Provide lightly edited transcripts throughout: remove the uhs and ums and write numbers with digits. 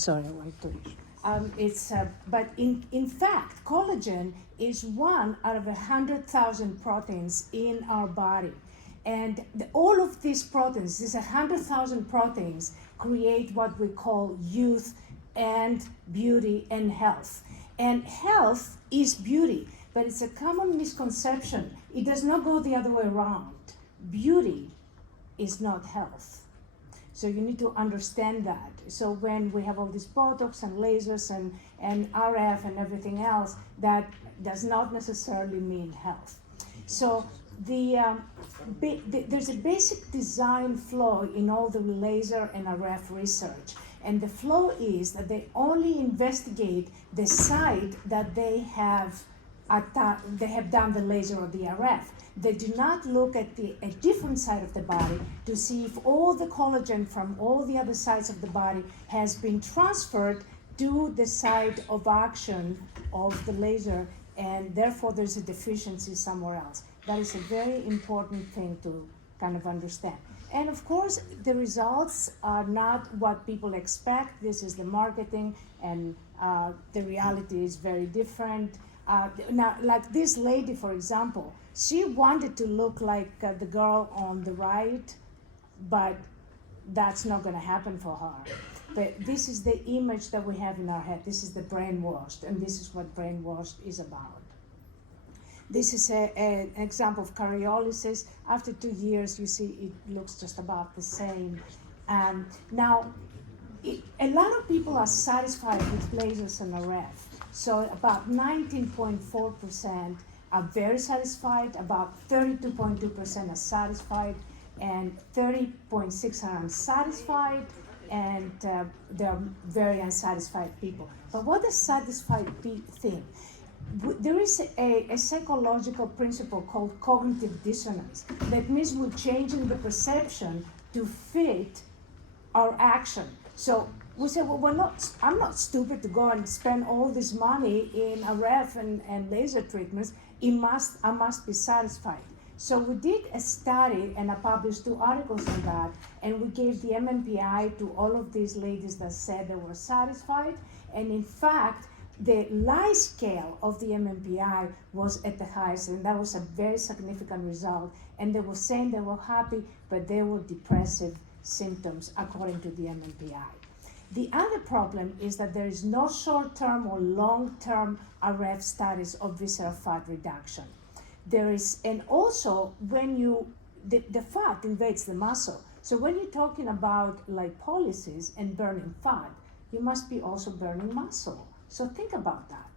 sorry, I want to. But in fact, collagen is one out of 100,000 proteins in our body. And all of these proteins, these 100,000 proteins, create what we call youth and beauty and health. And health is beauty, but it's a common misconception. It does not go the other way around. Beauty is not health. So you need to understand that. So when we have all this Botox and lasers and RF and everything else, that does not necessarily mean health. So there's a basic design flaw in all the laser and RF research. And the flaw is that they only investigate the site that they have done the laser or the RF. They do not look at a different side of the body to see if all the collagen from all the other sides of the body has been transferred to the site of action of the laser, and therefore there's a deficiency somewhere else. That is a very important thing to kind of understand. And of course, the results are not what people expect. This is the marketing, and the reality is very different. Now, like this lady, for example, she wanted to look like the girl on the right, but that's not going to happen for her. But this is the image that we have in our head. This is the brainwashed, and this is what brainwashed is about. This is an example of karyolysis. After 2 years, you see it looks just about the same. Now, a lot of people are satisfied with lasers and RF. So about 19.4% are very satisfied, about 32.2% are satisfied, and 30.6% are unsatisfied, and there are very unsatisfied people. But what does satisfied think? There is a psychological principle called cognitive dissonance. That means we're changing the perception to fit our action. So we say, well, I'm not stupid to go and spend all this money in RF and laser treatments. I must be satisfied. So we did a study, and I published 2 articles on that, and we gave the MMPI to all of these ladies that said they were satisfied. And in fact, the lie scale of the MMPI was at the highest, and that was a very significant result. And they were saying they were happy, but they were depressive symptoms according to the MMPI. The other problem is that there is no short-term or long-term RF studies of visceral fat reduction. There is, and also when the fat invades the muscle. So when you're talking about lipolysis and burning fat, you must be also burning muscle. So think about that.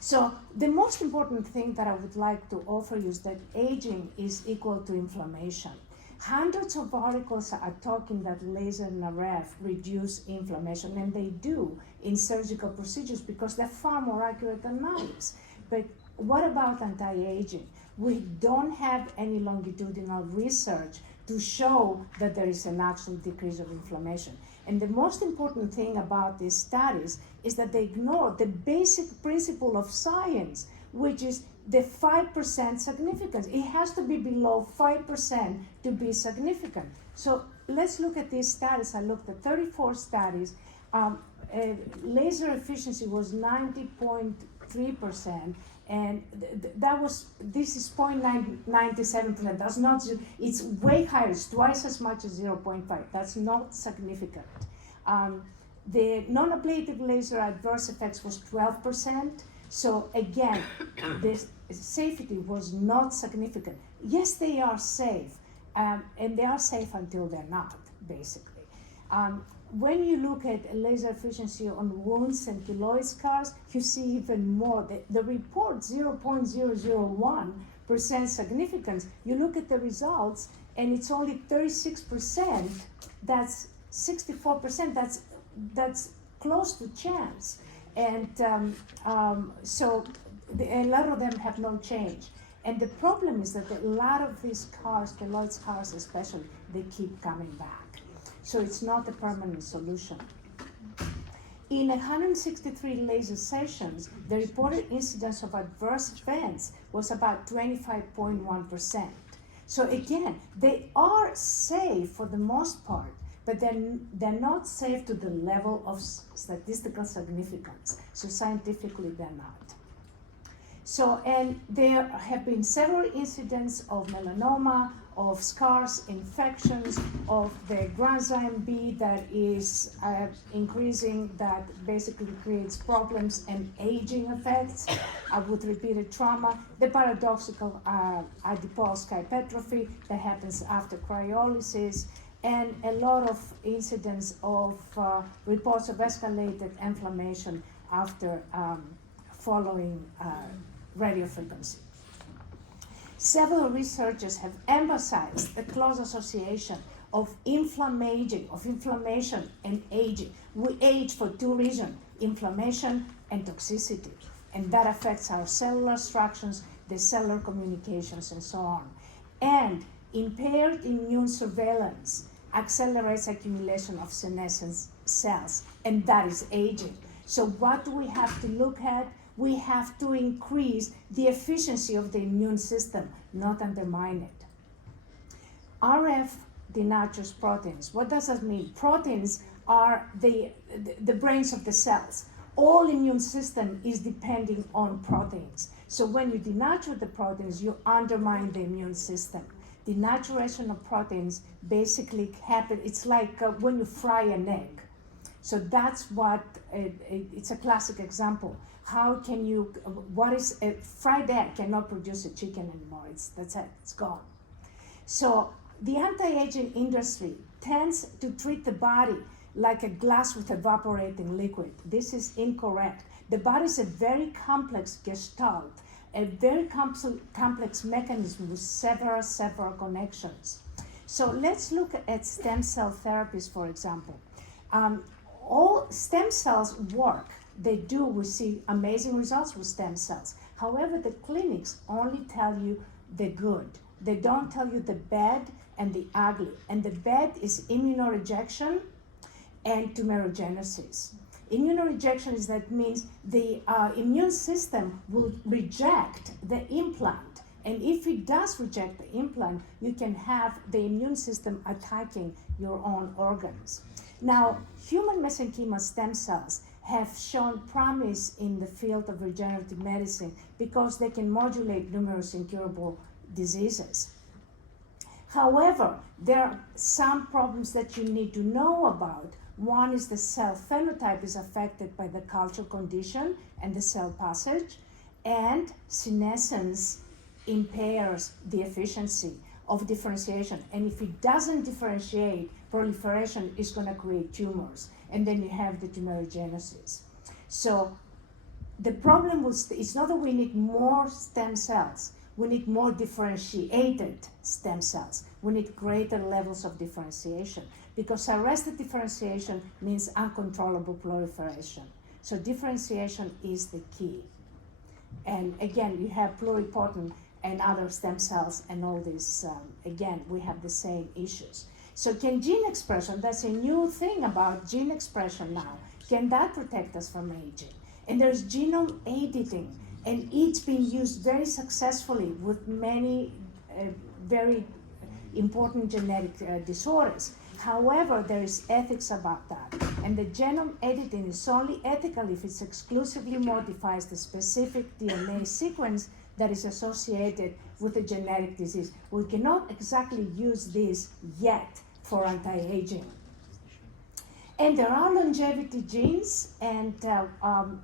So the most important thing that I would like to offer you is that aging is equal to inflammation. Hundreds of articles are talking that laser and RF reduce inflammation, and they do in surgical procedures because they're far more accurate than knives. But what about anti-aging? We don't have any longitudinal research to show that there is an actual decrease of inflammation. And the most important thing about these studies is that they ignore the basic principle of science, which is the 5% significance. It has to be below 5% to be significant. So let's look at these studies. I looked at 34 studies. Laser efficiency was 90.3%, and this is 0.97%. That's not, it's way higher. It's twice as much as 0.5. That's not significant. The non-ablative laser adverse effects was 12%. So again, this safety was not significant. Yes, they are safe, and they are safe until they're not, basically. When you look at laser efficiency on wounds and keloid scars, you see even more. The report 0.001% significance. You look at the results, and it's only 36%. That's 64%. That's close to chance. And so a lot of them have no change. And the problem is that a lot of these scars, keloid scars especially, they keep coming back. So it's not a permanent solution. In 163 laser sessions, the reported incidence of adverse events was about 25.1%. So again, they are safe for the most part, but they're not safe to the level of statistical significance. So scientifically, they're not. So, and there have been several incidents of melanoma, of scars, infections, of the granzyme B that is increasing, that basically creates problems and aging effects with repeated trauma, the paradoxical adipose hypertrophy that happens after cryolysis, and a lot of incidents of reports of escalated inflammation after following radiofrequency. Several researchers have emphasized the close association of inflammation and aging. We age for two reasons, inflammation and toxicity, and that affects our cellular structures, the cellular communications, and so on. And impaired immune surveillance accelerates accumulation of senescent cells, and that is aging. So what do we have to look at? We have to increase the efficiency of the immune system, not undermine it. RF denatures proteins. What does that mean? Proteins are the brains of the cells. All immune system is depending on proteins. So when you denature the proteins, you undermine the immune system. Denaturation of proteins basically happens, it's like when you fry an egg. So that's what, it's a classic example. How can you, what is, a fried egg cannot produce a chicken anymore. That's it, it's gone. So the anti-aging industry tends to treat the body like a glass with evaporating liquid. This is incorrect. The body is a very complex gestalt, a very complex mechanism with several connections. So let's look at stem cell therapies, for example. All stem cells work. They do, we see amazing results with stem cells. However, the clinics only tell you the good. They don't tell you the bad and the ugly. And the bad is immunorejection and tumorigenesis. Immunorejection is that means the immune system will reject the implant. And if it does reject the implant, you can have the immune system attacking your own organs. Now, human mesenchymal stem cells have shown promise in the field of regenerative medicine because they can modulate numerous incurable diseases. However, there are some problems that you need to know about. One is the cell phenotype is affected by the culture condition and the cell passage, and senescence impairs the efficiency of differentiation. And if it doesn't differentiate, proliferation is going to create tumors, and then you have the tumorigenesis. So the problem was, it's not that we need more stem cells, we need more differentiated stem cells. We need greater levels of differentiation, because arrested differentiation means uncontrollable proliferation. So differentiation is the key. And again, you have pluripotent and other stem cells and all this, again, we have the same issues. So can gene expression, that's a new thing about gene expression now, can that protect us from aging? And there's genome editing, and it's been used very successfully with many very important genetic disorders. However, there is ethics about that. And the genome editing is only ethical if it exclusively modifies the specific DNA sequence that is associated with a genetic disease. We cannot exactly use this yet for anti-aging. And there are longevity genes, and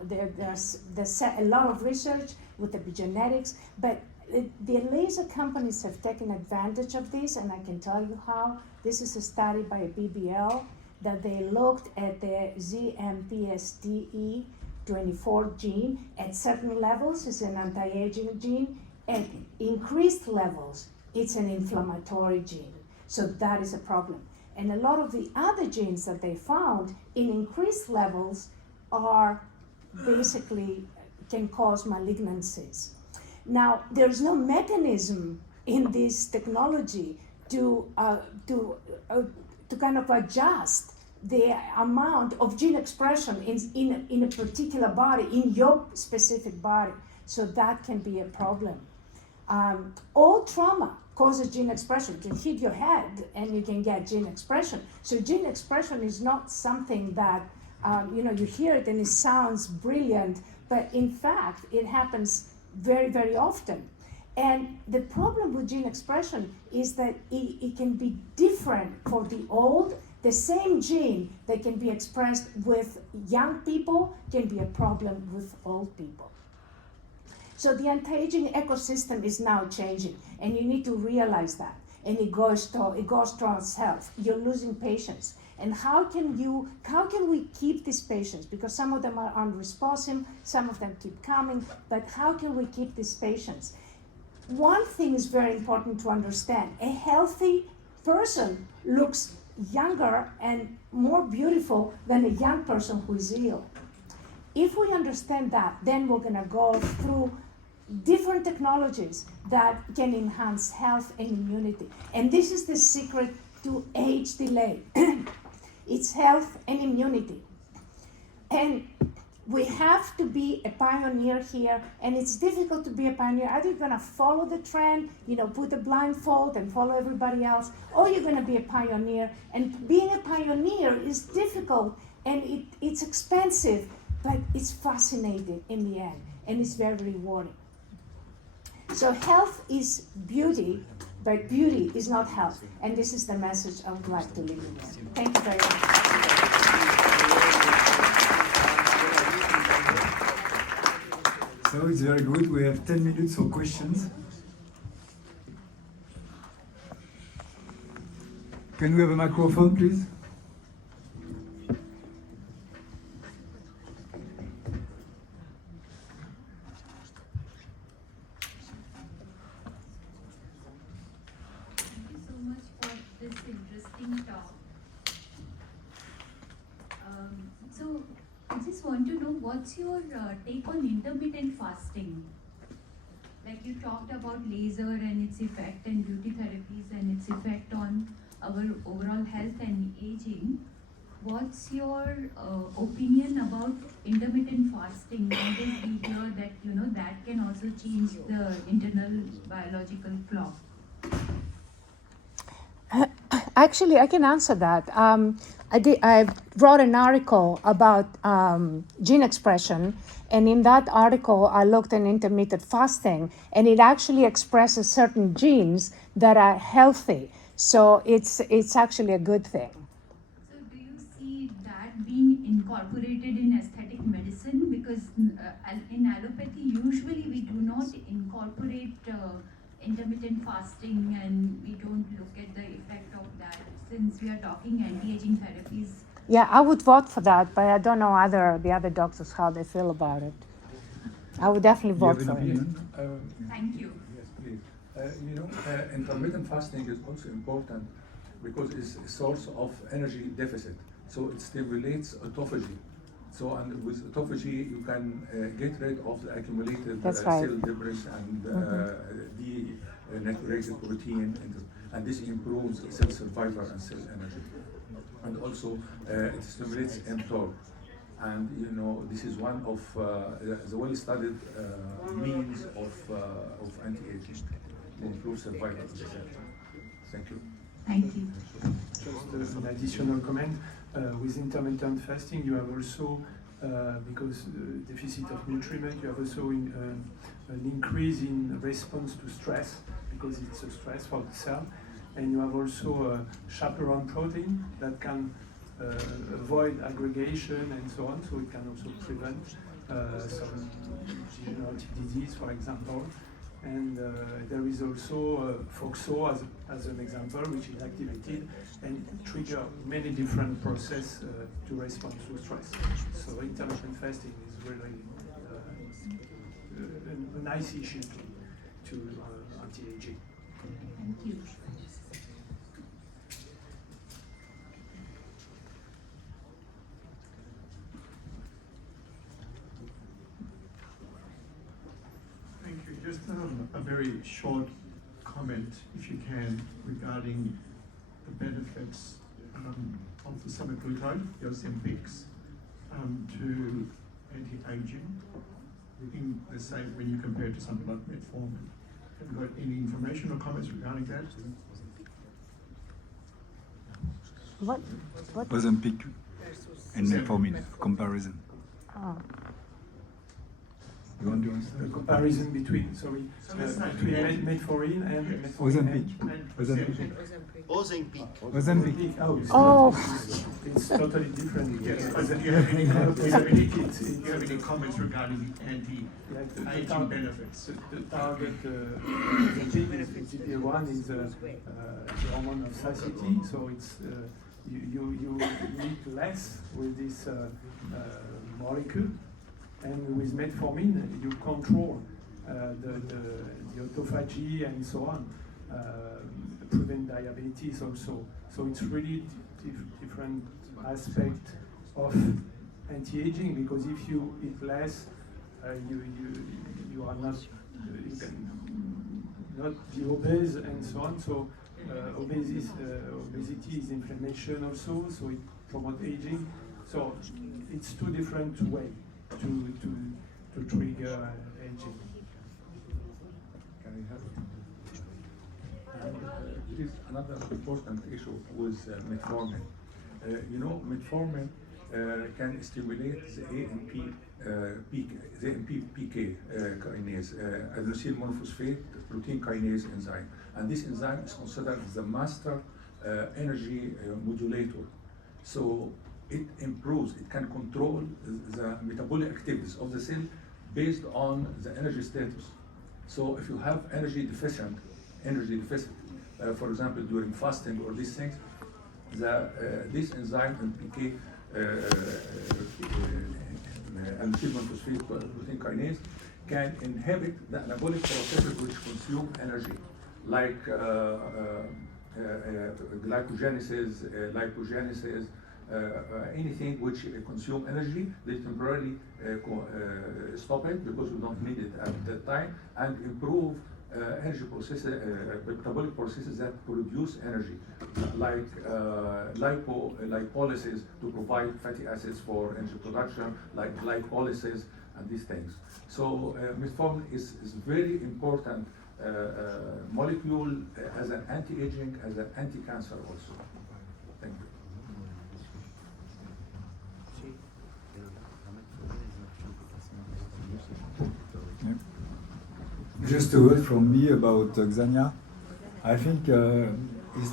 there's a lot of research with epigenetics, but the laser companies have taken advantage of this, and I can tell you how. This is a study by BBL that they looked at the ZMPSDE24 gene at certain levels. It's an anti-aging gene. At increased levels, it's an inflammatory gene. So that is a problem. And a lot of the other genes that they found in increased levels are basically can cause malignancies. Now, there's no mechanism in this technology to kind of adjust the amount of gene expression in a particular body, in your specific body. So that can be a problem. All trauma causes gene expression. You can hit your head and you can get gene expression. So gene expression is not something that, you hear it and it sounds brilliant, but in fact, it happens very, very often. And the problem with gene expression is that it can be different for the old. The same gene that can be expressed with young people can be a problem with old people. So the anti-aging ecosystem is now changing, and you need to realize that. And it goes towards health. You're losing patients. And how can we keep these patients? Because some of them are unresponsive, some of them keep coming, but how can we keep these patients? One thing is very important to understand. A healthy person looks younger and more beautiful than a young person who is ill. If we understand that, then we're gonna go through different technologies that can enhance health and immunity. And this is the secret to age delay. It's health and immunity. And we have to be a pioneer here, and it's difficult to be a pioneer. Either you're gonna follow the trend, put a blindfold and follow everybody else, or you're gonna be a pioneer. And being a pioneer is difficult, and it's expensive, but it's fascinating in the end, and it's very rewarding. So health is beauty, but beauty is not health. And this is the message I would like to leave you with. Thank you very much. So it's very good. We have 10 minutes for questions. Can we have a microphone, please? So I just want to know, what's your take on intermittent fasting? Like you talked about laser and its effect, and beauty therapies and its effect on our overall health and aging. What's your opinion about intermittent fasting? Nowadays we hear that that can also change the internal biological clock. Actually, I can answer that. I wrote an article about gene expression, and in that article, I looked at intermittent fasting, and it actually expresses certain genes that are healthy. So it's actually a good thing. So do you see that being incorporated in aesthetic medicine? Because in allopathy, usually we do not incorporate intermittent fasting, and we don't look at the effect of that, since we are talking anti-aging therapies. Yeah, I would vote for that, but I don't know the other doctors how they feel about it. I would definitely vote for it. Thank you. Yes, please. Intermittent fasting is also important because it's a source of energy deficit. So it stimulates autophagy. So, and with autophagy, you can get rid of the accumulated cell debris and denaturated protein, and this improves cell survival and cell energy. And also, it stimulates mTOR. And this is one of the well-studied means of anti-aging to improve survival of the cell. Thank you. Thank you. Just an additional comment. With intermittent fasting, you have also, because deficit of nutriment, you have also an increase in response to stress, because it's a stress for the cell. And you have also a chaperone protein that can avoid aggregation and so on, so it can also prevent some degenerative disease, for example. And there is also FOXO as an example, which is activated and trigger many different processes to respond to stress. So intermittent fasting is really a nice issue to anti-aging. Thank you. Just a very short comment, if you can, regarding the benefits of the semaglutide, the Ozempic, to anti-aging. Looking, let's say, when you compare it to something like metformin, Have you got any information or comments regarding that? What? Ozempic and metformin comparison. Oh. You want to answer? The comparison between, between metformin and Ozempic. And Ozempic. Ozempic. Ozempic. Oh, it's totally different. Yes, but do you have any, do you have any comments regarding the anti-aging benefits? The target GLP-1 is the hormone of satiety, so it's you eat less with this molecule, and with metformin you control the autophagy and so on, prevent diabetes also. So it's really different aspect of anti-aging, because if you eat less, you are not you can not be obese and so on. So obesity is inflammation also, so it promotes aging. So it's two different ways to trigger aging. Can I have it? There is another important issue with metformin. Metformin can stimulate the AMP-PK kinase, adenosine monophosphate protein kinase enzyme, and this enzyme is considered the master energy modulator. So it improves, it can control the metabolic activities of the cell based on the energy status. So if you have energy deficit, for example, during fasting or these things, this enzyme MPK, adenosine monophosphate protein kinase, can inhibit the anabolic processes which consume energy, like glycogenesis, lipogenesis, anything which consume energy, they temporarily stop it because we don't need it at that time, and improve energy processes, metabolic processes that produce energy, like lipolysis to provide fatty acids for energy production, like glycolysis and these things. So metformin is very important molecule as an anti-aging, as an anti-cancer also. Thank you. Just a word from me about Xanya. I think her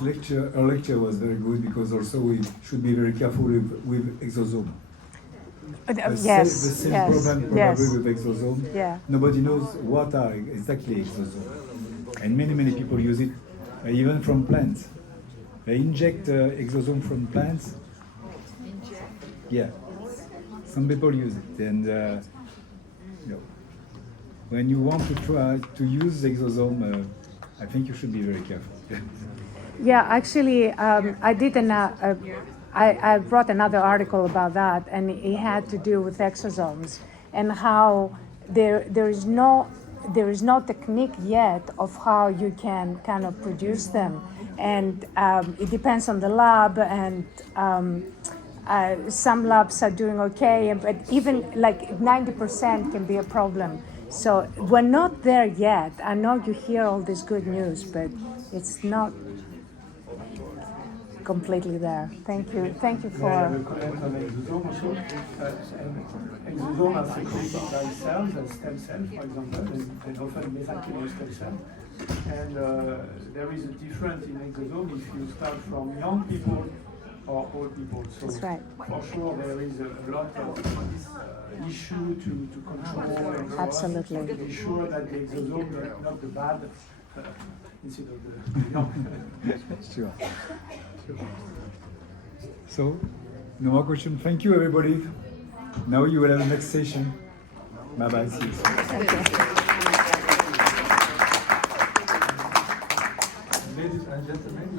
lecture was very good, because also we should be very careful with exosome. The same problem probably with exosome. Yeah. Nobody knows what are exactly exosome, and many people use it, even from plants. They inject exosome from plants. Yeah, some people use it, and when you want to try to use exosome, I think you should be very careful. Yeah, actually, I did I wrote another article about that, and it had to do with exosomes and how there is no technique yet of how you can kind of produce them, and it depends on the lab, and some labs are doing okay, but even like 90% can be a problem. So we're not there yet. I know you hear all this good news, but it's not completely there. Thank you for. I have a comment on exosome also. Exosome are secreted by cells, as stem cells, for example, and often mesenchymal stem cells. And there is a difference in exosome if you start from young people or old people. So That's right. for sure there is a lot of issue to control and so Absolutely. on, to be sure that the exosome is not the bad instead of the young. Sure. So, no more questions. Thank you, everybody. Now you will have the next session. Bye-bye. See you. Ladies and gentlemen.